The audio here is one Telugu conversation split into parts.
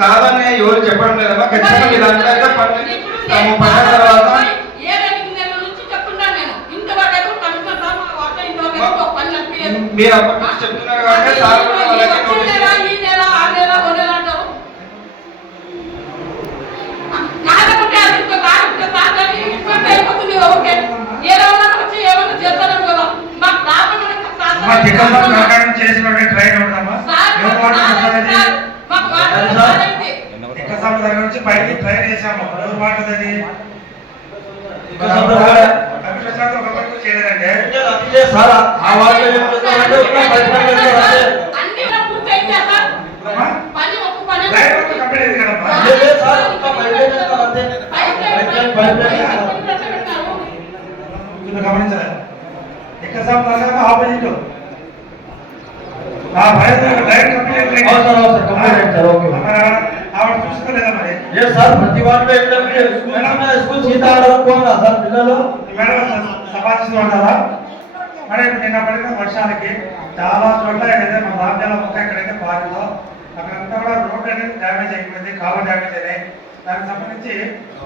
కాదని ఎవరు చెప్పడం లేదమ్మా ఖచ్చితంగా వీళ్ళందరూ అయితే పని తాము పడిన తర్వాత. మీరు అప్పటి నుంచి చెప్తున్నారు కాబట్టి సార్ ప్రకారం ట్రైన్ ఉండదమ్మా సార్, ఎవరు వాటర్ సార్, వస్తుంది సార్, మాకు వాటర్ అది సార్. సార్ అయితే. సభ దగ్గర నుంచి పైకి ట్రైన్ వేసాము. ఎవరు వాటర్ అది టికెట్ సభ దగ్గర? కమిషన్ శాతం ఒక పని కూడా చేయలేదండి సార్? ఆ? ఏం ఆపోజిట్ ఆ ఓకే. ఏ సార్ ప్రతి వాటిలో స్కూల్ ఉన్నాయి, సార్ పిల్లలు? మేడం సమాధిస్తూ ఉంటారా మరి నిన్న పడిన వర్షాలకి చాలా చోట్ల ఏదైతే మా రాజ్యాల మొక్క ఎక్కడైతే పారిందో అక్కడంతా కూడా రోడ్ అనేది డ్యామేజ్ అయిపోయింది కాలువ డ్యామేజ్ అయినాయి. దానికి సంబంధించి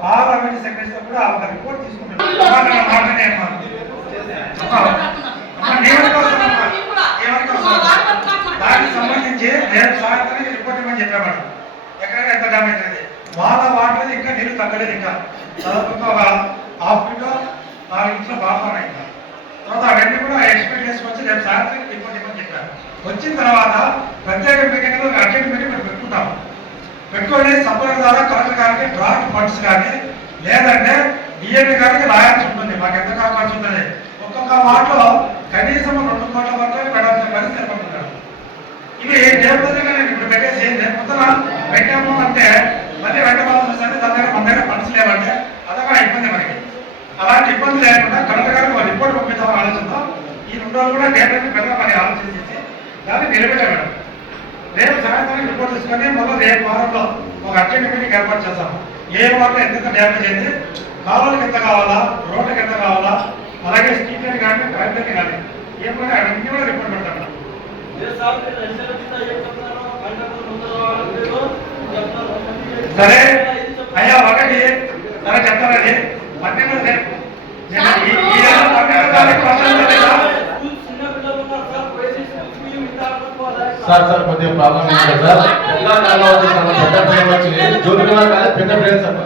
ఆ రెవెన్యూ సెక్రటరీతో కూడా ఒక రిపోర్ట్ తీసుకుంటున్నాం మాట్లాడే అమ్మా అమ్మా, అమ్మా, ఏమని వస్తుందమ్మా? ఏమని వస్తుంది? దానికి సంబంధించి రేపు సాయంత్రం రిపోర్ట్ ఇవ్వని చెప్పామట ఎక్కడైనా ఎంత డ్యామేజ్ అయింది వాళ్ళ వాటర్ ఇంకా నీళ్ళు తగ్గలేదు ఇంకా ఆఫ్రికా ఒక హాఫ్ ఇంట్లో బాగా తర్వాత అవన్నీ కూడా ఎక్స్పెక్ట్ చేసుకొచ్చి రేపు సాయంత్రం రిపోర్ట్ ఇవ్వని చెప్పారు. వచ్చిన తర్వాత ప్రత్యేక మీటింగ్లో అర్జెంట్ మీటింగ్ మేము పెట్టుకుంటాము. పెట్టుకొని సభ్యుల ద్వారా కలెక్టర్ గారికి డ్రాఫ్ట్ ఫండ్స్ కానీ లేదంటే డిఎంఏ గారికి రాయాల్సి ఉంటుంది. మాకు ఎంత కావాల్సి ఉంటుంది? ఒక్కొక్క వాటిలో కనీసం రెండు కోట్ల వరకు పెట్టాల్సిన పరిస్థితి ఏర్పడుతున్నారు ఇవి లేకపోతే నేను ఇప్పుడు పెట్టేసి నేను పొద్దున పెట్టాము అంటే మళ్ళీ వెంటబాబు చూస్తే దాని దగ్గర మన దగ్గర ఫండ్స్ లేవంటే అదొక ఇబ్బంది మనకి. అలాంటి ఇబ్బంది లేకుండా కలెక్టర్ గారికి రిపోర్ట్ పంపిద్దామని ఆలోచిద్దాం. ఈ రెండు రోజులు కూడా డేటాని పెద్ద పని ఆలోచించి దాన్ని నిలబెట్టాం రేపు సాయంత్రం రిపోర్ట్ తీసుకొని మళ్ళీ రేపు వారంలో ఒక అర్జెంట్ మీటింగ్ ఏర్పాటు చేస్తాము ఏ వారంలో ఎంత డ్యామేజ్ అయింది కాలువలకు ఎంత కావాలా రోడ్లకు ఎంత కావాలా అలాగే స్ట్రీట్ లైన్ కానీ డ్రైవ్ లైన్ కానీ ఏమైనా అన్ని కూడా రిపోర్ట్ పెడతాం సార్ మీరు రైతుల కింద ఏం చెప్తున్నారు? పంటకు ముందు రావట్లేదు, చెప్తున్నారు. సరే అయ్యా ఒకటి సరే చెప్తానండి పన్నెండు రేపు నేను ఈ- ఈ నెల పన్నెండో తారీఖు వర్షం పడిందా? స్కూల్ చిన్న పిల్లలు ఉన్నారు సార్, పోయేసి స్కూల్కి ఫీజు ఇంత అనుకోవాలా? సార్ సార్ కొద్దిగా ప్రాబ్లం ఉంది సార్ తెలంగాణలో వచ్చి మన పెద్ద ట్రైన్ వచ్చి జ్యోతిర్మయ కాలేజ్ పెద్ద ట్రైన్ సార్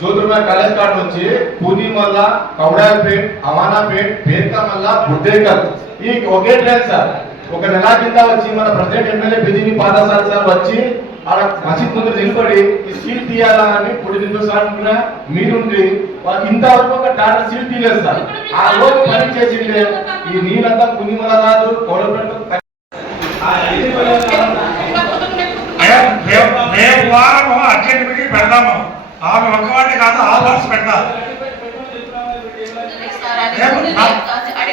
జ్యోతిర్మయ కాలేజ్ కాడ నుంచి పూని మల్ల కౌడాయపేట్ అమానాపేట్ పేర్క మల్ల బుడ్డేకల్ ఈ ఒకే ట్రైన్ సార్ ఒక నెల కింద వచ్చి మన ప్రెసిడెంట్ ఎమ్మెల్యే బిజిని పాదసారి సార్ వచ్చి ఆడ మసీద్ ముందు నిలబడి ఈ సీట్ తీయాలా అని పొడి కూడా మీరుండి వాళ్ళకి ఇంతవరకు ఒక టాటా సీట్ తీయలేదు సార్. ఆ రోజు పని చేసిండే ఈ నీళ్ళంతా పునిమల రాదు కౌడపేట అయ్యా, రేపు రేపు వారం అర్జెంట్ మీటింగ్ పెడదాము. ఆమె ఒక్కవాడిని కాదు ఆల్ వర్క్స్ పెడతా. రేపు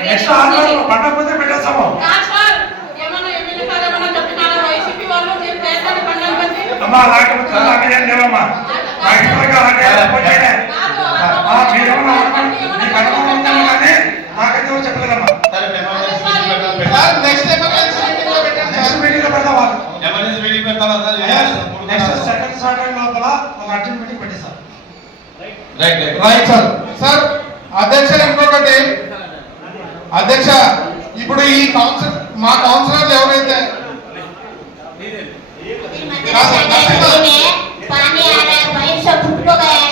నెక్స్ట్ ఆదివారం పండగ పెట్టేస్తాము కాదు సార్, ఏమన్నా ఎమ్మెల్యే సార్ ఏమన్నా చెప్పినారా? వైసీపీ వాళ్ళు నేను చేస్తాను పండుగ మంది. అమ్మా ఉత్తరాలు అలాంటి ఏం లేవమ్మా చేయలే. కాదు, ఆ, మీరేమన్నా మీకు అనుభవం ఉందేమో కానీ నాకైతే చెప్పలేదమ్మా. నెక్స్ట్ మీటింగ్ పెడదాం వాళ్ళు. నెక్స్ట్ సెకండ్ సాటర్డే లోపల ఒక అర్జెంట్ మీటింగ్ పెట్టేస్తాం right right right sir sir అధ్యక్ష ఇంకొకటి. అధ్యక్ష ఇప్పుడు ఈ కౌన్సిల్ మా కౌన్సిలర్లు ఎవరైతే पानी आ रहा है पाइप सब फूट को गए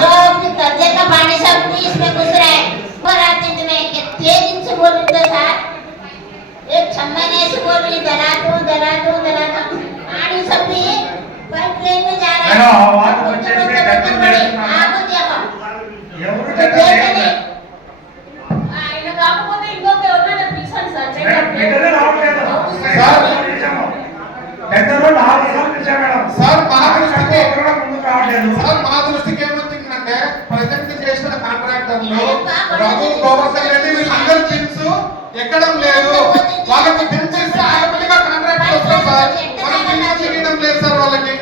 सब कब्जे का पानी सब इसमें घुस रहा है पर आते में कितने दिन से बोल रहे थे सर एक छह महीने से बोल रही दरा दो दरा दो दरा दो पानी सब भी पाइप लाइन में जा रहा मैडम, है वहाँ तो बच्चे से डरते डरते आगो देखो ఎవరు देखने ఆయన కాకపోతే ఇంకొక ఎవరైనా పిలిచాను సార్ వెంటనే రావట్లేదు సార్. రాష్ట్రంలో రఘు గోవర్ధన్ రెడ్డి వీళ్ళందరూ పిన్స్ ఎక్కడం లేదు. వాళ్ళకి పిన్స్ ఇస్తే కాంట్రాక్ట్ వస్తాం సార్. మనం పిన్స్ ఇవ్వడం లేదు సార్ వాళ్ళకి.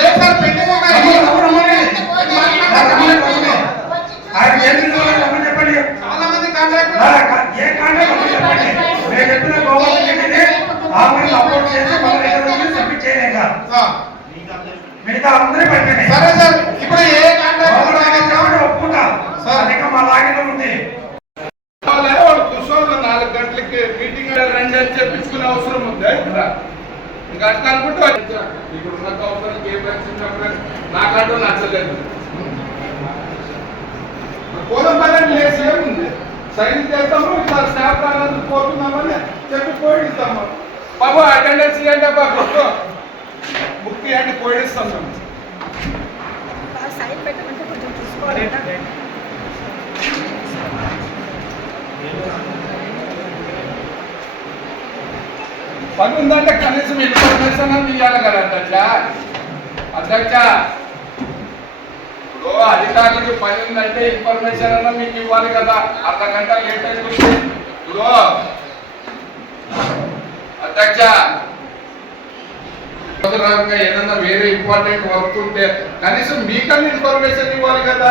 ఏ సబ్మిట్ చేయలేక. మిగతా అందరూ పెట్టినాయి సరే సార్ ఇప్పుడు ఏ కాంట్రాక్ట్ వాళ్ళు లాగిన కాబట్టి ఒప్పుకుంటా సార్. ఇంకా మా లాగిన ఉంది. వాళ్ళే వాడు కూర్చోవాలి నాలుగు గంటలకి మీటింగ్ రండి అని చెప్పించుకునే అవసరం ఉంది. ఇక్కడ ఇంకా అట్లా అనుకుంటే వచ్చా. ఇప్పుడు నాకు అవసరం ఏం నచ్చింది నాకంటూ నచ్చలేదు. పోలం పని లేచి ఏముంది సైన్ చేస్తాము ఇట్లా స్టాఫ్ రానందుకు పోతున్నామని చెప్పి పోయిస్తాము బాబు అటెండెన్స్ ఇవ్వండి అబ్బా బుక్ ఇవ్వండి పోయిస్తాం మేము. సైన్ పెట్టమంటే కొంచెం చూసుకోవాలి పని ఉందంటే కనీసం ఇన్ఫర్మేషన్ ఇవ్వాలి కదా అధ్యక్ష. అధ్యక్ష ఇప్పుడు అధికారులకు పని ఉందంటే ఇన్ఫర్మేషన్ అన్న మీకు ఇవ్వాలి కదా. అర్ధ గంట లేట్ అయింది ఇప్పుడు అధ్యక్ష రాగా ఏదన్నా వేరే ఇంపార్టెంట్ వర్క్ ఉంటే కనీసం మీకన్నా ఇన్ఫర్మేషన్ ఇవ్వాలి కదా.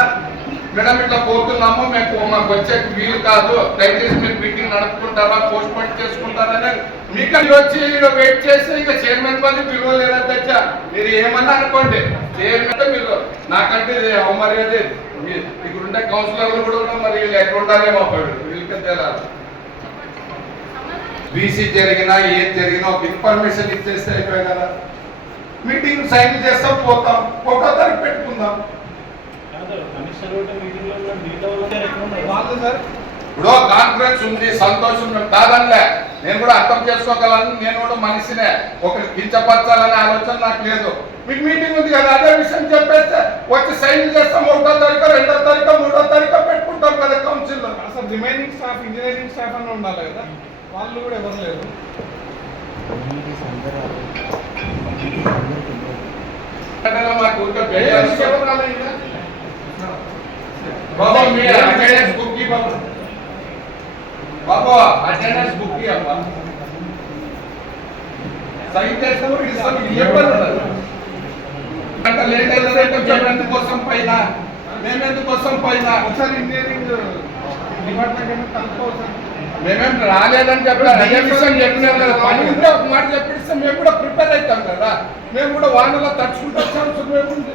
మేడం ఇట్లా పోతున్నాము మేము మాకు వచ్చే వీలు కాదు. దయచేసి మీరు మీటింగ్ నడుపుకుంటారా పోస్ట్ పోన్ చేసుకుంటారని మీకన్నా వచ్చి వెయిట్ చేస్తే ఇంకా చైర్మన్ పని పిలవలేదు అధ్యక్ష మీరు ఏమన్నా అనుకోండి. చైర్మన్ మీరు నాకంటే ఇది అవమర్యాద. ఇక్కడ ఉండే కౌన్సిలర్లు కూడా మరి వీళ్ళు ఎక్కడ ఉంటారేమో అప్పుడు. వీళ్ళకి తెలియాలి బీసీ జరిగినా ఏం జరిగినా ఒక ఇన్ఫర్మేషన్ ఇచ్చేస్తే అయిపోయాయి కదా. మీటింగ్ సైన్ చేస్తాం పోతాం. ఫోటో తారీఖు పెట్టుకుందాం. ఇప్పుడు కాన్ఫరెన్స్ ఉంది సంతోషం కాదనిలే. నేను కూడా అర్థం చేసుకోగలను. నేను కూడా మనిషినే. ఒకరి కించపరచాలనే ఆలోచన నాకు లేదు. మీకు మీటింగ్ ఉంది కదా అదే విషయం చెప్పేస్తే వచ్చి సైన్ చేస్తాం. ఒకటో తారీఖు రెండో తారీఖు మూడో తారీఖు పెట్టుకుంటాం కదా కౌన్సిల్లో అసలు రిమైనింగ్ స్టాఫ్ ఇంజనీరింగ్ స్టాఫ్ అని ఉండాలి కదా. వాళ్ళు కూడా ఎవరు బాబా మీ అటెండెన్స్ బుక్ ఇవ్వ బాబా బాబా అటెండెన్స్ బుక్ ఇవ్వ సైన్ చేస్తాము ఇస్తాం ఇవ్వరు అంటే లేట్ అయితే కొంచెం ఎందుకోసం పైన మేము ఎందుకోసం పైన ఒకసారి ఇంజనీరింగ్ డిపార్ట్మెంట్ ఏమో కనుక్కోవచ్చు మేమేం రాలేదని విషయం చెప్పినాం కదా పని ఉంటే ఒక మాట చెప్పిస్తే మేము కూడా ప్రిపేర్ అవుతాం కదా. మేము కూడా వానలో తడుచుకుంటూ వచ్చాం మేము ఉంది.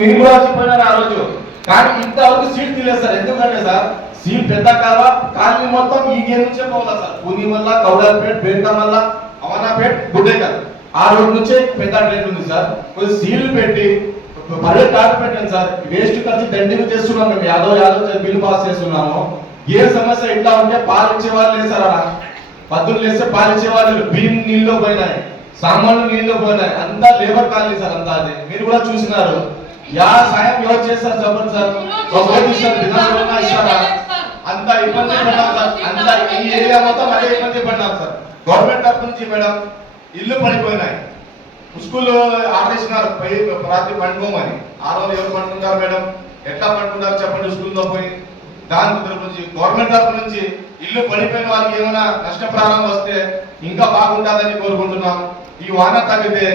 మీరు కూడా చెప్పినారు ఆ రోజు. కానీ ఇంతవరకు సీట్ తీలేదు సార్. ఎందుకంటే సార్ సీట్ పెద్ద కాలువ కాలనీ మొత్తం ఈ గేర్ నుంచే పోవాలి సార్? పూనిమల్ల కౌడాలపేట్ బేర్కమల్ల అవనాపేట్ గుడ్డేకల్. ఆ రోడ్ నుంచే పెద్ద ట్రైన్ ఉంది సార్. కొద్ది సీల్ పెట్టి పల్లె కార్డు పెట్టండి సార్. వేస్ట్ కలిసి దండిగా చేస్తున్నాం మేము యాదవ్ యాదవ్ బిల్లు పాస్ చేస్తున్నాము. ఏ సమస్య ఇట్లా ఉంటే పాలించే వాళ్ళు లేదు సార్ అలా పద్దులు లేస్తే పాలించే వాళ్ళు బియ్యం నీళ్ళు పోయినాయి. సామాన్లు నీళ్ళు పోయినాయి. అంతా లేబర్ కాలనీ సార్ అంతా అది. మీరు కూడా చూసినారు. యా సాయం ఎవరు చేస్తారు చెప్పండి సార్. ఒకటి విధానం ఇస్తారా? అంత ఇబ్బంది పడ్డాం సార్. అంత ఈ ఏరియా మొత్తం అదే ఇబ్బంది పడ్డాం సార్. గవర్నమెంట్ తరఫు నుంచి మేడం ఇల్లు పడిపోయినాయి. స్కూల్ ఆర్డర్ ఇచ్చినారు రాత్రి పండుకోమని. ఆ రోజు ఎవరు పండుకుంటారు మేడం? ఎట్లా పండుకుంటారు చెప్పండి స్కూల్లో పోయి. దాని తరపు నుంచి గవర్నమెంట్ తరపు నుంచి ఇల్లు పడిపోయిన వాళ్ళకి ఏమైనా నష్టప్రాణం వస్తే ఇంకా బాగుంటుందని కోరుకుంటున్నాం. ఈ వాన తగ్గితే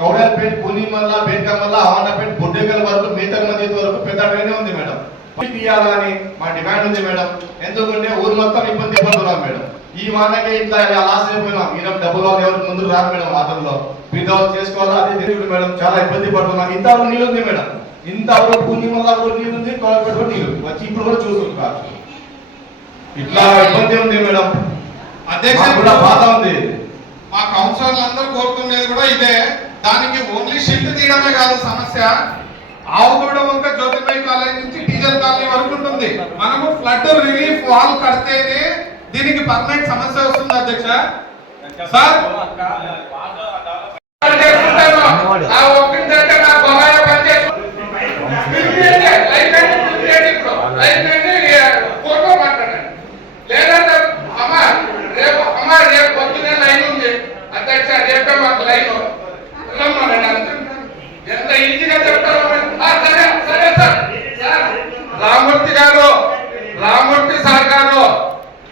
కౌడల్పేట్ పూనిమల్ల బేకమల్ల అవానపేట్ బొడ్డెగల్ వరకు మేతల మధ్య వరకు పెద్ద ట్రైన్ ఉంది మేడం. తీయాలని మా డిమాండ్ ఉంది మేడం. ఎందుకంటే ఊరు మొత్తం ఇబ్బంది పడుతున్నాం మేడం. ఈ వానకే ఇంత అయిపోయినాం ఈయన డబ్బులు వాళ్ళు ఎవరు ముందుకు రారు మేడం వాటర్లో విధవాలు చేసుకోవాలా? అదే తెలియదు మేడం. చాలా ఇబ్బంది పడుతున్నాం. ఇంత నీళ్ళు ఉంది మేడం. ఇంత పూర్ణిమల్ల కూడా నీళ్ళు ఉంది కోలపేట కూడా నీళ్ళు వచ్చి ఇప్పుడు కూడా చూస్తున్నారు ఇట్లా ఇబ్బంది ఉంది మేడం. అధ్యక్ష మాకు కూడా బాధ ఉంది. మా కౌన్సిలర్లు అందరూ కోరుకునేది కూడా ఇదే. దానికి ఓన్లీ షిఫ్ట్ తీయడమే కాదు సమస్య. ఆవుగూడ వంక జ్యోతిబాయి కాలేజ్ నుంచి టీచర్ కాలనీ వరకు ఉంటుంది. మనము ఫ్లడ్ రిలీఫ్ వాల్ కడితేనే దీనికి పర్మనెంట్ సమస్య వస్తుంది అధ్యక్ష. సార్ ఎంత రామూర్తి గారు రామూర్తి సార్ గారు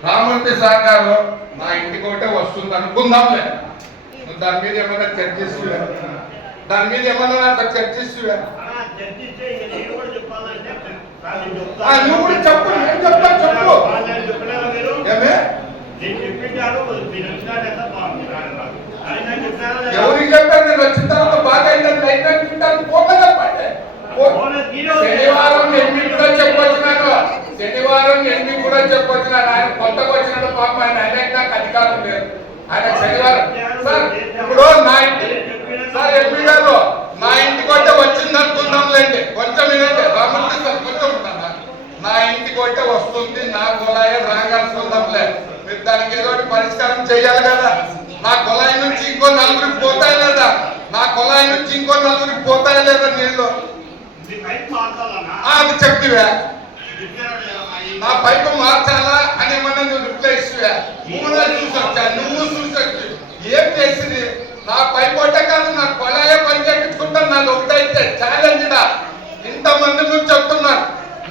రామూర్తి సార్ గారు నా ఇంటికి ఒకటే వస్తుంది అనుకుందాంలే. దాని మీద ఏమైనా చర్చిస్తువా? దాని మీద ఏమైనా నాతో చర్చిస్తువా? ఆ, నువ్వు కూడా చెప్పు నేను చెప్పు. చెప్పారా ఎవరికి చెప్పారు? నేను వచ్చిన తర్వాత బాగా అయిందని చెప్పండి శనివారం శనివారం ఎనిమిది కూడా చెప్పొచ్చినాను ఆయన కొత్తగా వచ్చినట్టు పాపం. ఆయన అనేక నాకు అధికారం లేదు ఆయన శనివారం. సార్ ఇప్పుడు నా ఇంటి సార్ ఎంపీ గారు నా ఇంటికి వస్తే వచ్చింది అనుకుందాంలేండి కొంచెం వినండి రామూర్తి సార్ కొంచెం ఉంటాను నా ఇంటికి వస్తే వస్తుంది. నా కుళాయి రాగాల్సుకుందాంలే. మీరు దానికి ఏదో పరిష్కారం చేయాలి కదా. నా కుళాయి నుంచి ఇంకో నలుగురికి పోతాయి లేదా? నా కుళాయి నుంచి ఇంకో నలుగురికి పోతాయి లేదా నీళ్ళు? అది చెప్తివే. నా పైపు మార్చాలా అని ఏమన్నా నువ్వు రిప్లై ఇస్తువే? నువ్వు చూసొచ్చా? నువ్వు చూసొచ్చు. ఏం చేసింది? నా పైపు ఒకటే కాదు నా కొలాయే పని చేయించుకుంటాను నాది ఒకటైతే ఛాలెంజ్ ఇంతమంది నుంచి చెప్తున్నారు.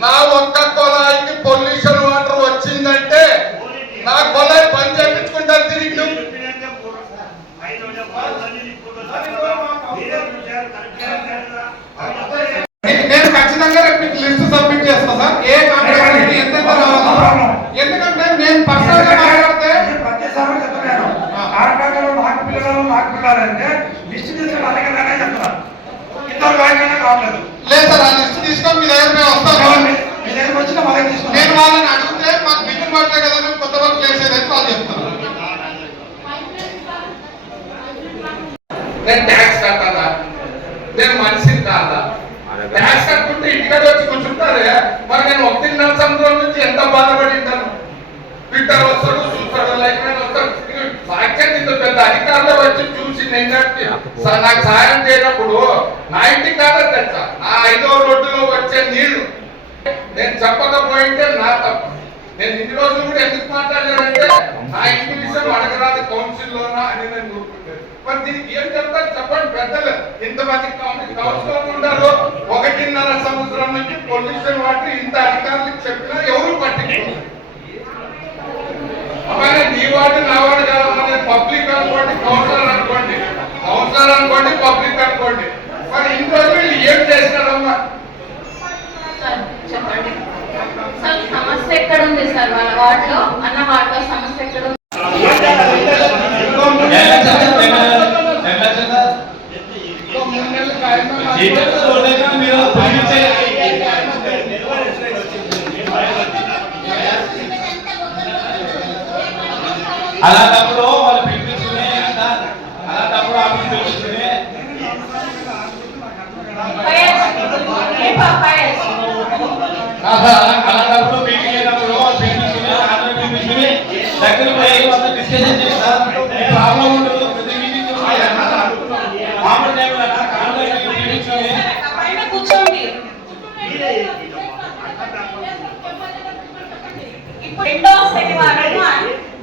నా ఒక్క కొలాయికి పొల్యూషన్ వాటర్ వచ్చిందంటే నా కొలాయి పని చేయించుకుంటా తిరిగి నేను ఖచ్చితంగా రేపు లిస్ట్ సబ్మిట్ చేస్తా సార్ ఏ కాంట్రాక్ట్ ఎంత ఎంత రావాలో ఎందుకంటే నేను పర్సనల్గా మాట్లాడితే నేను ప్రతిసారి చెప్తున్నాను ఆడపిల్లలు నాకు పిల్లలు నాకు పిల్లలు అంటే లిస్ట్ తీసుకుని అలాగే చెప్తున్నాను కావట్లేదు లేదు సార్ ఆ లిస్ట్ తీసుకొని మీ దగ్గర మేము వస్తాము మీ దగ్గరకు వచ్చిన మా దగ్గర నేను వాళ్ళని అడిగితే మాకు బిల్లు పడలే కదా మేము కొత్త వర్క్ చేసేదని వాళ్ళు చెప్తారు నేను ట్యాక్స్ కట్టాలా నేను మనిషిని కాదా ట్యాక్స్ కట్టుకుంటే ఇంటికాడ వచ్చి కూర్చుంటారే మరి నేను ఒకటిన్నర సంవత్సరం నుంచి ఎంత బాధపడి ఉంటాను ట్విట్టర్ వస్తాడు చూస్తాడు లైక్ మ్యాన్ వస్తాడు సాక్షాత్ ఇంత పెద్ద అధికారులు వచ్చి చూసి నేను కట్టి స- నాకు సహాయం చేయనప్పుడు నా ఇంటికి కాదా తెలుసా నా ఐదో రోడ్డులో వచ్చే నీళ్ళు. నేను చెప్పకపోయింటే నా తప్పు. నేను ఇన్ని రోజులు కూడా ఎందుకు మాట్లాడలేదంటే నా ఇంటి విషయం అడగరాదు కౌన్సిల్ లోనా అని నేను కోరుకుంటాను. మరి దీనికి ఏం చెప్తారు చెప్పండి పెద్దలు. ఇంతమంది కౌన్సిలర్ ఉండాలో ఒకటిన్నర సంవత్సరం నుంచి పొల్యూషన్ వాటి ఇంత అధికారులకు చెప్పినా ఎవరు పట్టించుకోరు అమ్మాయి నీ వాడు నా వాడు కాదు పబ్లిక్ అనుకోండి కౌన్సిలర్ అనుకోండి కౌన్సిలర్ అనుకోండి పబ్లిక్ అనుకోండి మరి ఇన్ని రోజులు వీళ్ళు ఏం చేసినారమ్మా సార్ చెప్పండి సార్ సమస్య ఎక్కడ ఉంది సార్ వాళ్ళ వార్డులో అన్న వార్డులో సమస్య ఎక్కడ ఉంది ఇంకో మూడు నెలలు కాయమా అలాంటప్పుడు వాళ్ళు పిలిపించుకుని అంత అలాంటప్పుడు ఆఫీస్ పిలిపించుకుని ఫైర్స్. ఏ పా- ఫైర్స్? ఆహా, అలా- అలాంటప్పుడు మీటింగ్ అయినప్పుడు వాళ్ళు పిలిపించుకుని ఆటో పిలిపించుకుని దగ్గర డిస్కషన్ చేస్తారు ప్రాబ్లం ఉండదు. ప్రతి మీటింగ్ మామూలు టైంలో రెండో శనివారం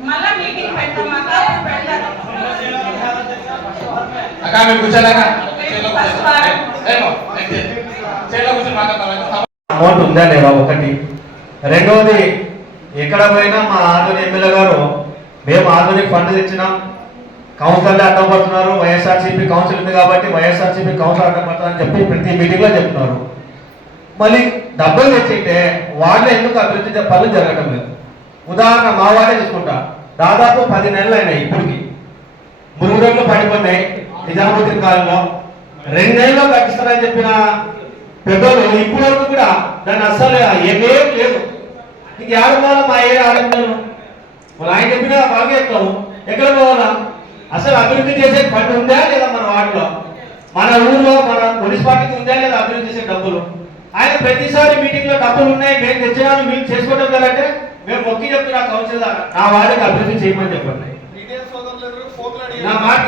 మళ్ళా మీటింగ్ అక్క మీరు కూర్చోలేక. అమౌంట్ ఉందా లేదా ఒకటి. రెండవది ఎక్కడ పోయినా మా ఆధునిక ఎమ్మెల్యే గారు మేము ఆధునిక ఫండ్ తెచ్చినాం. కౌన్సిలర్లు అడ్డం పడుతున్నారు. వైఎస్ఆర్సీపీ కౌన్సిల్ ఉంది కాబట్టి వైఎస్ఆర్సీపీ కౌన్సిల్ అడ్డం పడుతున్నారని చెప్పి ప్రతి మీటింగ్లో చెప్తున్నారు. మళ్ళీ డబ్బులు తెచ్చింటే వాళ్ళు ఎందుకు అభివృద్ధి పనులు జరగటం లేదు. ఉదాహరణ మా వాడే తీసుకుంటా. దాదాపు పది నెలలు అయినాయి ఇప్పటికి. మురుగుడులు పడిపోయినాయి నిజాముద్దీన్ కాలంలో. రెండేళ్ళు కట్టిస్తారని చెప్పిన పెద్దలు ఇప్పటి వరకు కూడా దాన్ని అస్సలు ఏమేం లేదు. ఇంక ఏడు పోవాలా మా ఏడు ఆడుతున్నాను వాళ్ళు ఆయన చెప్పినా బాగా చెప్తాము ఎక్కడ పోవాలా? అసలు అభివృద్ధి చేసే పని ఉందా లేదా మన వాటిలో మన ఊర్లో మన మున్సిపాలిటీకి ఉందా లేదా అభివృద్ధి చేసే డబ్బులు? ఆయన ప్రతిసారి మీటింగ్లో డబ్బులు ఉన్నాయి మేము తెచ్చినాము మీరు చేసుకోవడం కదంటే మేము మొక్కి చెప్తున్నా కౌన్సిల్ నా వాడికి అభివృద్ధి చేయమని చెప్పండి. నా మాట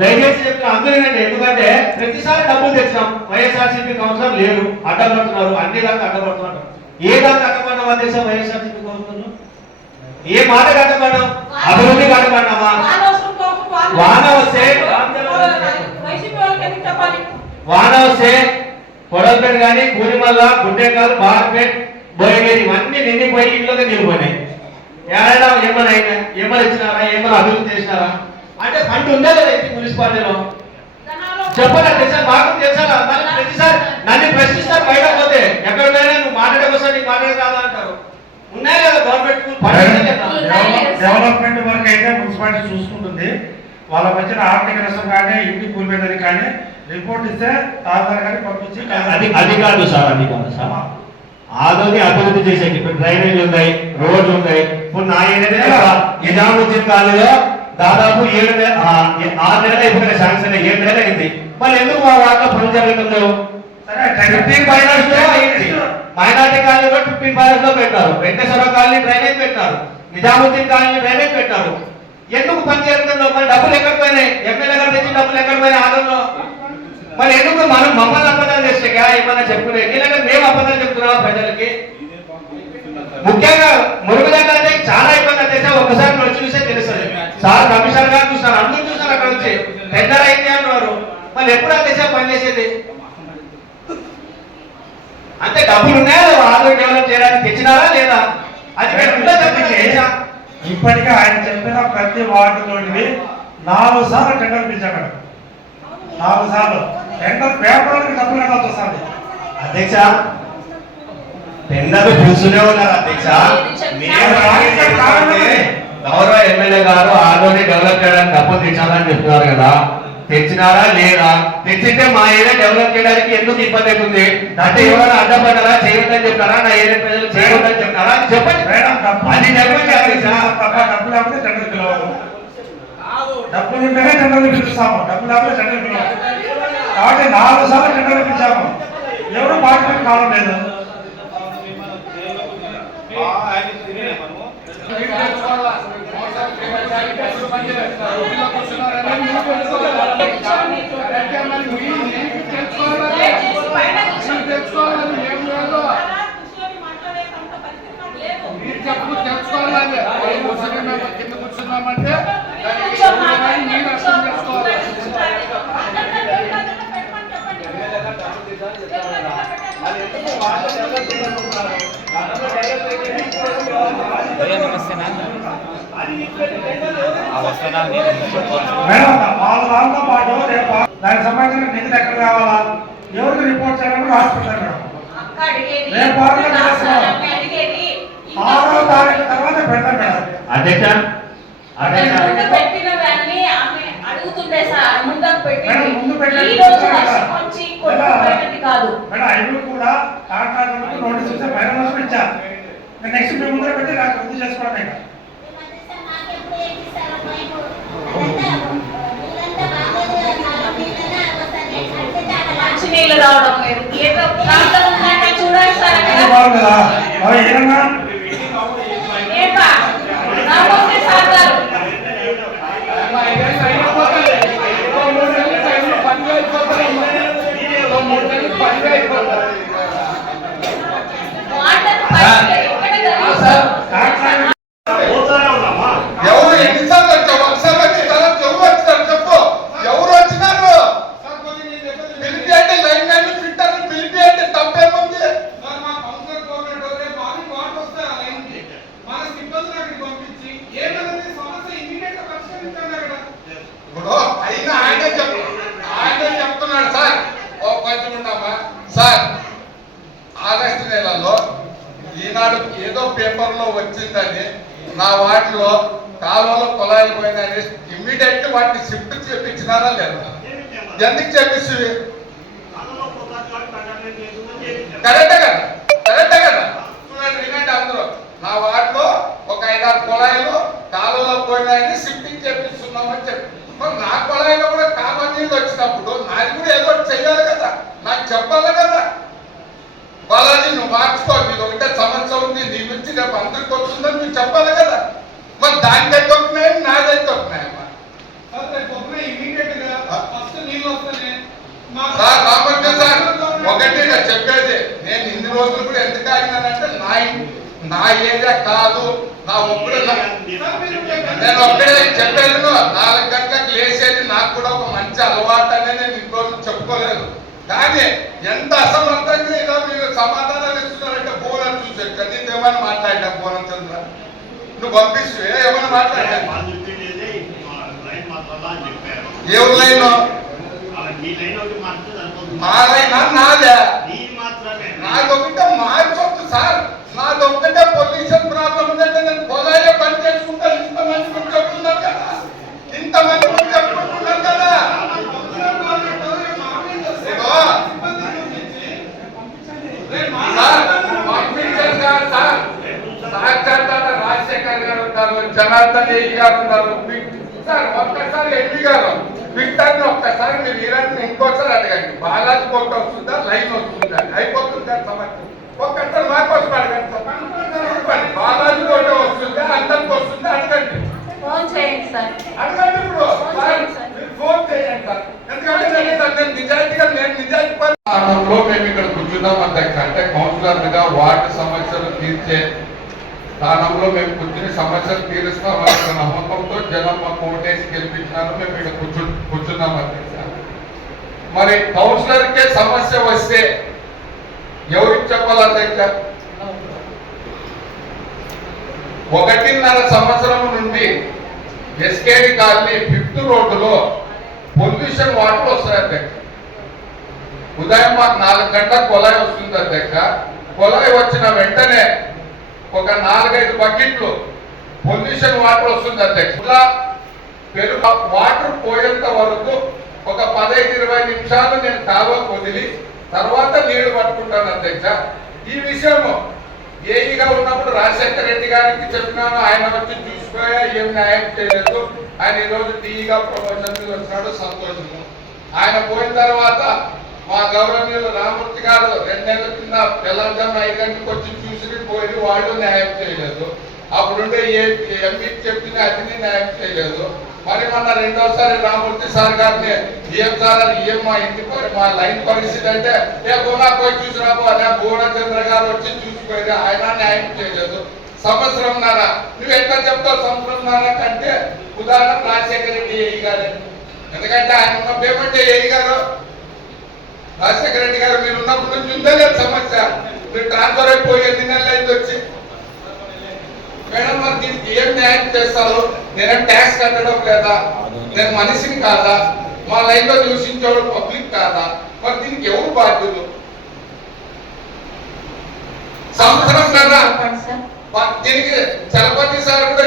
దయచేసి చెప్తున్నా అందరేనండి ఎందుకంటే ప్రతిసారి డబ్బులు తెచ్చాం వైఎస్ఆర్సీపీ కౌన్సిలర్ లేరు అడ్డపడుతున్నారు అన్ని దాకా అడ్డపడుతున్నారు ఏ దాకా అడ్డపడినా వాళ్ళు తెచ్చాం వైఎస్ఆర్సీపీ కౌన్సిలర్ ఏ మాట అడ్డపడ్డాం అభివృద్ధి అడ్డపడినామా వాన వస్తుంది వస్తే వాన వస్తే కొడల్పేట కానీ కూలిమల్ల గుడ్డేకాలు బార్పేట్ బోయగేరి ఇవన్నీ నిండిపోయి ఇళ్ళగా నిలిపోయినాయి ఏడైనా ఏమైనా అయినా ఏమైనా ఇచ్చినారా ఏమైనా అభివృద్ధి చేసినారా? అంటే ఫండ్ ఉందా లేదా మున్సిపాలిటీలో? చెప్పరా మాకు తెలుసా? ప్రతిసారి నన్ను ప్రశ్నిస్తారు బయట పోతే. ఎక్కడ పోయినా నువ్వు మాట్లాడే వస్తా నీకు మాట్లాడే కాదా అంటారు. ఉన్నాయి కదా గవర్నమెంట్? డెవలప్మెంట్ వర్క్ అయితే మున్సిపాలిటీ చూసుకుంటుంది. వాళ్ళ మధ్యన ఆర్థిక నష్టం కానీ ఇంటి కూలిపోయిందని కానీ రిపోర్ట్ ఇస్తే గారికి పంపించి అది అది కాదు సార్ అది కాదు సార్. ఆదోని అభివృద్ధి చేసేకి ఇప్పుడు డ్రైనేజ్ ఉన్నాయి రోడ్లు ఉన్నాయి. ఇప్పుడు నా ఏరియాలో నిజాముద్దీన్ కాలనీలో దాదాపు ఏడు నెల ఆరు నెలలు అయిపోయిన శాంక్షన్ ఏడు నెలలు అయింది. మళ్ళీ ఎందుకు మా వాటిలో పనులు జరుగుతుందో? ఫిఫ్టీన్ ఫైనాన్స్లో అయింది మైనార్టీ కాలనీలో ఫిఫ్టీన్ ఫైనాన్స్లో పెట్టారు. వెంకటేశ్వర కాలనీ డ్రైనేజ్ పెట్టారు. నిజాముద్దీన్ కాలనీ డ్రైనేజ్ పెట్టారు. ఎందుకు పని జరుగుతుందో? మరి డబ్బులు ఎక్కడ పోయినాయి? ఎమ్మెల్యే గారు తెచ్చిన డబ్బులు ఎక్కడ పోయినాయి ఆదంలో మరి ఎందుకు మనం మమ్మల్ని అబద్ధాలు చేస్తే? ఏమన్నా చెప్పుకునే? ఇలాగ మేము అబద్ధాలు చెప్తున్నామా ప్రజలకి? ముఖ్యంగా మురుగుదల అంటే చాలా ఇబ్బంది అంటే సార్ ఒక్కసారి వచ్చి చూసే తెలుస్తుంది సార్ కమిషనర్ గారు చూస్తారు అందరూ చూస్తారు అక్కడ వచ్చి టెండర్ అయింది అన్నారు. మళ్ళీ ఎప్పుడు అంతే సార్ పని చేసేది? అంటే డబ్బులు ఉన్నాయా ఆరోగ్య డెవలప్ చేయడానికి తెచ్చినారా లేదా? అది ఇప్పటికే ఆయన చెప్పిన ప్రతి వార్డులోనివి నాలుగు సార్లు టెండర్ పిలిచాడు. నాలుగు సార్లు. టెండర్ పేపర్లకు డబ్బులు కట్టాల్సి వస్తుంది అధ్యక్ష టెండర్ పిలుస్తూనే ఉన్నారు అధ్యక్ష. గౌరవ ఎమ్మెల్యే గారు ఆరోని డెవలప్ చేయడానికి డబ్బులు తెచ్చారని చెప్తున్నారు కదా. తెచ్చినారా లేదా? తెచ్చింటే మా ఏరియా డెవలప్ చేయడానికి ఎందుకు ఇబ్బంది అవుతుంది? అంటే ఎవరైనా అడ్డపడ్డారా చేయొద్దని చెప్తారా నా ఏరియా ప్రజలు చేయొద్దని చెప్తారా చెప్పండి. అది చెప్పండి అధ్యక్ష. డబ్బు లేకపోతే టెండర్ పిలవము డబ్బులు ఉంటేనే టెండర్లు పిలుస్తాము. డబ్బు లేకపోతే టెండర్ పిలవము కాబట్టి నాలుగు సార్లు టెండర్లు పిలిచాము. ఎవరు పార్టీ కావడం లేదు. మీరు తెలుసుకోవాలా? మోసాలు కూర్చున్నారని మేడం వాళ్ళ దాంతో పాటు రేపు దానికి సంబంధించిన నిధులు ఎక్కడ కావాలా? ఎవరికి రిపోర్ట్ చేయాలని హాస్పిటల్ మేడం. రేపు ఆరో తారీఖు తర్వాత పెడతాం మేడం. అధ్యక్ష ముందు కూడా కాంట్రాక్టర్లకు నోటీస్ ఇస్తే ఇచ్చారు నెక్స్ట్ మేము ముందర పెట్టి నాకు రద్దు చేసుకోవడం మంచి నీళ్ళు రావడం లేదు. ఏదో ప్రాంతం ఉందంటే చూడండి సార్ అది అక్కడ బాగుంది కదా అవి ఏదన్నా ఏంటా రామోజీ సార్ గారు అమ్మా, ఇదేంటి అయిపోతుంది? ఇంకో మూడు నెలలు టైంలో పని అయిపోతుందమ్మా. ఇంకో మూడు నెలలు పని అయిపోతుంది వాటర్ పైప్ ఎక్కడ జరుగుతుందో కాంట్రాక్టర్ ఎవరు ఎన్నిసార్లు వచ్చావు ఒకసారి వచ్చి తర్వాత ఎవరు వచ్చినారు చెప్పు ఎవరు వచ్చినారు పిలిపియండి లైన్ మ్యాన్ ఫిట్టర్ పిలిపియండి తప్పేముంది ఇప్పుడు అయినా ఆయనే చెప్ ఆయనే చెప్తున్నాడు సార్ ఓ కొంచెం ఉండమ్మా సార్ ఆగస్టు నెలలో ఈనాడు ఏదో పేపర్లో వచ్చిందని నా వాటిలో కాలువలో కుళాయిలు పోయినాయని ఇమ్మీడియట్ వాటిని షిఫ్ట్ చేపించినారా లేదా ఎందుకు చేపిస్తు కరెక్టే కదా కరెక్టే కదా చూడండి వినండి అందరూ నా వాటిలో ఒక ఐదారు కుళాయిలు కాలువలో పోయినాయని షిఫ్టింగ్ చేపిస్తున్నామని చెప్పి మరి నా కుళాయిలో కూడా కాలువ నీళ్ళు వచ్చినప్పుడు నాది కూడా ఏదో ఒకటి చెయ్యాలి కదా నాకు చెప్పాలి కదా బాలాజీ నువ్వు మార్చుకో నీది ఒకటే సమస్య ఉంది నీ నుంచి రేపు అందరికి వస్తుందని నువ్వు చెప్పాలి కదా మరి దానికైతే ఒప్పున్నాయి నాదైతే ఒప్పున్నాయమ్మా సార్ రాబట్టే సార్ ఒకటి నేను చెప్పేది నేను ఇన్ని రోజులు కూడా ఎందుకు ఆగినానంటే నా నా ఏరియా కాదు నా ఒప్పుడు నేను ఒక్కడే చెప్పేది నాలుగు గంటలకు లేచేది నాకు కూడా ఒక మంచి అలవాటు అనేది నేను ఇన్ని రోజులు చెప్పుకోలేదు. కానీ ఎంత అసమర్థంగా ఇలా మీరు సమాధానాలు ఇస్తున్నారంటే బోనం చూసే కనీసం ఏమైనా మాట్లాడినా బోనం చంద్ర నువ్వు పంపిస్తూ ఏమైనా మాట్లాడా ఏ లైన్ మా లైన్? నాదే? నాది ఒకటే మార్చొద్దు సార్. నాది ఒక్కటే పొల్యూషన్ ప్రాబ్లం ఉందంటే నేను పొలాయే పని చేసుకుంటా ఇంతమంది చెప్తున్నారు ఉన్నారు జనార్దన్ ఏఈ గారు ఉన్నారు మీ- సార్ ఒక్కసారి ఎంపీ గారు విక్టర్ని ఒక్కసారి మీరు ఈరాన్ని ఇంకోసారి అడగండి. బాలాజీ కోట వస్తుందా లైన్ వస్తుందా అయిపోతుంది సమస్య. ఒక్కసారి మా కోసం అడగండి. సార్. బాలాజీ కోట వస్తుందా అందరికి వస్తుందా? అడగండి. ఫోన్ చేయండి సార్. అడగండి ఇప్పుడు. ఫోన్ చేయండి సార్. సార్. ఎందుకంటే నేను నేను నిజాయితీగా నేను నిజాయితీ మేము ఇక్కడ కూర్చున్నాం అధ్యక్ష. అంటే కౌన్సిలర్లుగా వార్డు సమస్యలు తీర్చే స్థానంలో మేము కూర్చుని సమస్యలు తీరుస్తామన్న నమ్మకంతో జనం మాకు ఓటేసి గెలిపించినారు. మేము ఇక్కడ కూర్చు కూర్చున్నాం మరి కౌన్సిలర్కే సమస్య వస్తే ఎవరికి చెప్పాలి అధ్యక్ష ఒకటిన్నర సంవత్సరం నుండి ఎస్కేడి కాలనీ ఫిఫ్త్ రోడ్డులో పొల్యూషన్ వాటర్ వస్తాయి అధ్యక్ష. ఉదయం మాకు నాలుగు గంటల కొలాయి వస్తుంది అధ్యక్ష. కొలాయి వచ్చిన వెంటనే ఒక నాలుగైదు బకెట్లు పొల్యూషన్ వాటర్ వస్తుంది అధ్యక్ష. ఇలా పెరుగు వాటర్ పోయేంత వరకు ఒక పదహైదు ఇరవై నిమిషాలు నేను కాలువ వదిలి తర్వాత నీళ్ళు పట్టుకుంటాను అధ్యక్ష. ఈ విషయము ఏఈగా ఉన్నప్పుడు రాజశేఖర రెడ్డి గారికి చెప్పినాను. ఆయన వచ్చి చూసుకోయా ఏం న్యాయం చేయలేదు. ఆయన ఈరోజు టీఈగా ప్రమోషన్ మీద వచ్చినాడు సంతోషము. ఆయన పోయిన తర్వాత మా గౌరవనీయులు రామూర్తి గారు రెండేళ్ళ కింద తెలంగాణ ఐదు గంటలకు వచ్చి చూసి పోయి వాళ్ళు న్యాయం చేయలేదు. అప్పుడుండే ఏ ఎంపీకి చెప్పిన అతని న్యాయం చేయలేదు. మరి మన రెండోసారి రామూర్తి సార్ గారిని ఏం సార్ ఏం మా ఇంటి మా లైన్ పరిస్థితి అంటే ఏ గుణా పోయి చూసి రాబో అనే భువనచంద్ర గారు వచ్చి చూసిపోయి ఆయన న్యాయం చేయలేదు. సంవత్సరంన్నర నువ్వు ఎట్లా చెప్తావు సంవత్సరంన్నర కంటే ఉదాహరణ రాజశేఖర రెడ్డి ఏఈ గారు. ఎందుకంటే ఆయన ఉన్న పేమెంట్ ఏఈ గారు. రాజశేఖర రెడ్డి గారు మీరు ఉన్నప్పటి నుంచి ఉందే లేదు సమస్య. మీరు ట్రాన్స్ఫర్ అయిపోయి ఎన్ని నెలలు అయింది వచ్చి. మేడం మరి దీనికి ఏం న్యాయం చేస్తారు? నేను ట్యాక్స్ కట్టడం లేదా? నేను మనిషిని కాదా? మా లైన్లో నివసించేవాడు పబ్లిక్ కాదా? మరి దీనికి ఎవరు బాధ్యులు? సంవత్సరం సార్ దీనికి చలపతి సార్ కూడా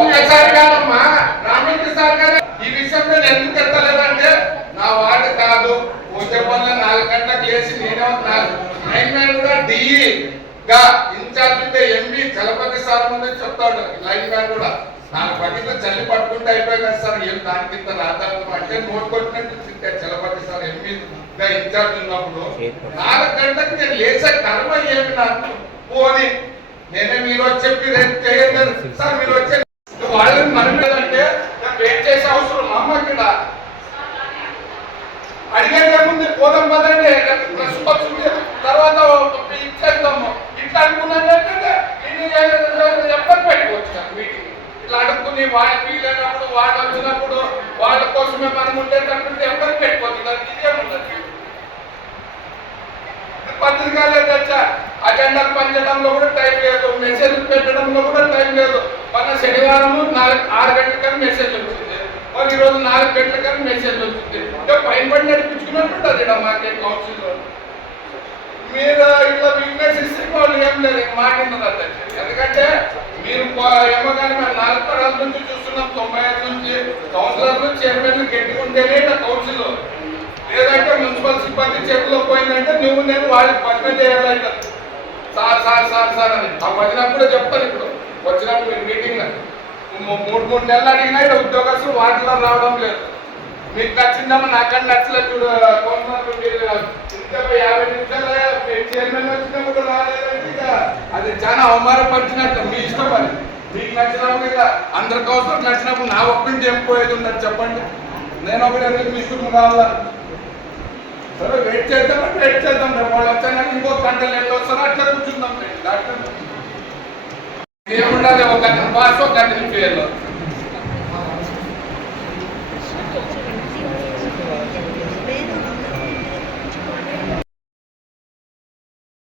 ఒకసారి కాదమ్మా సార్ గారు ఈ విషయంలో ఎందుకు ఎత్తలేదంటే నా వార్డు కాదు ఉద్యమంలో నాలుగు గంటలకు లేచి నేనే ఉన్నాను. మ్యాన్ కూడా డిఈ గా ఇన్ఛార్జ్ ఉంటే ఎంపీ చలపతి సార్ ముందు చెప్తాడు. లైన్మెన్ కూడా నాలుగు బకెట్లు చల్లి పట్టుకుంటే అయిపోయి కదా సార్ ఏం దానికి ఇంత రాద్దాం అంటే నోట్ కొట్టినట్టు తింటే చలపతి సార్ ఎంపీ గా ఇన్ఛార్జ్ ఉన్నప్పుడు నాలుగు గంటలకు నేను లేచే కర్మ ఏమి నాకు? పోని నేనే మీరు వచ్చి చెప్పి చేయలేదు సార్ మీరు వచ్చే వాళ్ళని మనం లేదంటే నాకు వెయిట్ చేసే అవసరం? అమ్మ ఇక్కడ అడిగే ముందు పోదాం పదండి. ప్రెస్ బాక్స్ తర్వాత ఇచ్చేద్దాము ఇట్లా అనుకున్నానంటే ఇది ఎప్పటి పెట్టుకోవచ్చు కదా మీటింగ్. ఇట్లా అడుక్కుని వాళ్ళు వీలైనప్పుడు వాళ్ళు వచ్చినప్పుడు వాళ్ళ కోసమే మనం ఉండేటప్పుడు ఎవరు పెట్టుకోవచ్చు దానికి ఇదేముండదు పత్రికా లేదచ్చా అజెండా పంచడంలో కూడా టైం లేదు. మెసేజ్ పెట్టడంలో కూడా టైం లేదు. మన శనివారం నాలుగు ఆరు గంటలకని మెసేజ్ వచ్చింది మరి ఈరోజు నాలుగు గంటలకని మెసేజ్ వచ్చింది. ఇంకా పైన పడి నడిపించుకున్నట్టు అది మాకే కౌన్సిల్ మీరు ఇట్లా వీక్నెస్ ఇస్తే వాళ్ళు ఏం లేదు ఇంక మాట ఎందుకంటే మీరు ప- ఏమో కానీ మేము నాలుగు తరాల నుంచి చూస్తున్నాం తొంభై ఐదు నుంచి కౌన్సిలర్లు చైర్మన్లు గెట్టుకుంటేనే ఇట్లా కౌన్సిల్ లేదంటే మున్సిపల్ సిబ్బంది చేతిలో పోయిందంటే నువ్వు నేను వాళ్ళకి భజన చేయాలంట సార్ సార్ సార్ సార్ అని. ఆ భజన కూడా చెప్తాను ఇప్పుడు. వచ్చినప్పుడు మీటింగ్ మూడు మూడు నెలలు అడిగినా ఇక్కడ ఉద్యోగస్తులు వాటిలో రావడం లేదు. మీకు నచ్చిందమ్మా నాకన్నా నచ్చలేదు చూడు కౌన్సిలర్ యాభై నిమిషాలు చైర్మన్ వచ్చినా కూడా ఇక అది చాలా అవమానపరిచినట్టు మీ ఇష్టం అది. మీకు నచ్చినప్పుడు ఇక అందరి కోసం నచ్చినప్పుడు నా ఒక్కటి చెప్పిపోయేది పోయేది ఉండదు చెప్పండి. నేను ఒకటి ఎందుకు మీ ఇష్టం కావాలా? సరే వెయిట్ చేద్దాం వెయిట్ చేద్దాం రేపు వాళ్ళు వచ్చాక ఇంకో గంటలు లేట్ వస్తారో అట్లా కూర్చుందాం డాక్టర్ ఏముండాలి ఒక గంట పాస్ ఒక గంట నిలిపేయాలి